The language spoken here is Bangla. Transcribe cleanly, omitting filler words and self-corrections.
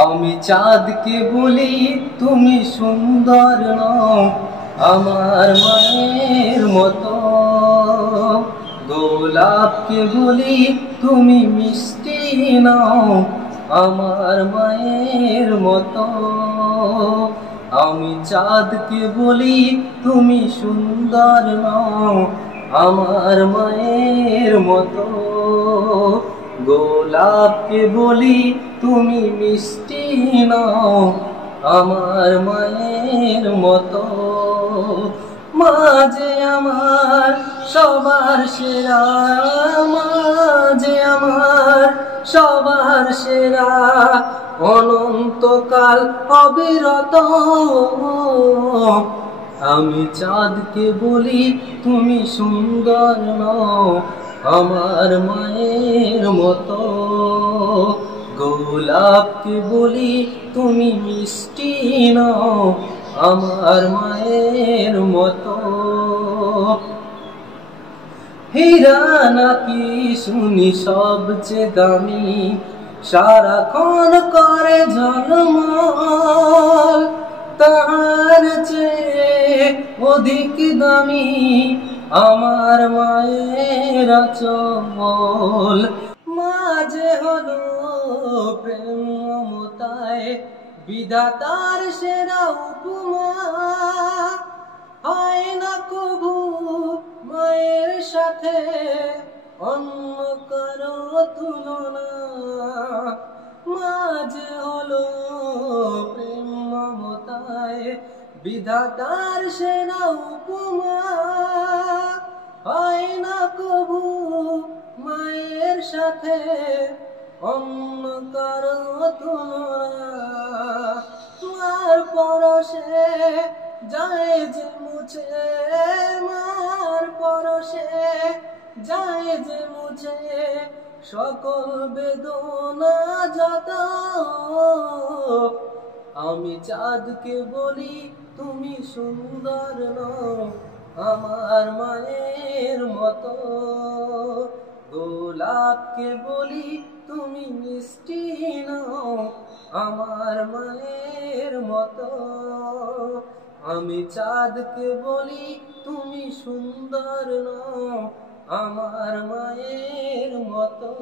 আমি চাঁদকে বলি তুমি সুন্দর নও আমার মায়ের মতো, গোলাপকে বলি তুমি মিষ্টি নও আমার মায়ের মতো। আমি চাঁদকে বলি তুমি সুন্দর নও আমার মায়ের মতো, গোলাপকে বলি তুমি মিষ্টি নও আমার মায়ের মতো। মা যে আমার সবার সেরা, মা যে আমার সবার সেরা, অনন্তকাল অবিরত। আমি চাঁদকে বলি তুমি সুন্দর নও আমার মায়ের মতো, গোলাপকে বলি তুমি মিষ্টি নও আমার মায়ের মতো। হীরা নাকি শুনি সবচেয়ে দামি, সারাক্ষণ করে ঝলমল, তার চেয়ে অধিক দামি আমার মায়ের আঁচল। মা যে হলো প্রেম মমতায় বিধাতার সেরা উপমা, হয় না কবু মায়ের সাথে অন্য কারো তুলনা। মা যে হলো প্রেম মমতায় বিধাতার সেরা উপমা, হয় না কবু মায়ের সাথে অন্য কারো তুলনা। মার পরশে যায় যে মুছে, মার পরশে যায় যে মুছে সকল বেদনা যত। আমি চাঁদকে বলি তুমি সুন্দর নও আমার মায়ের মতো, গোলাপকে বলি তুমি মিষ্টি নও আমার মায়ের মতো। আমি চাঁদকে বলি তুমি সুন্দর নও আমার মায়ের মতো।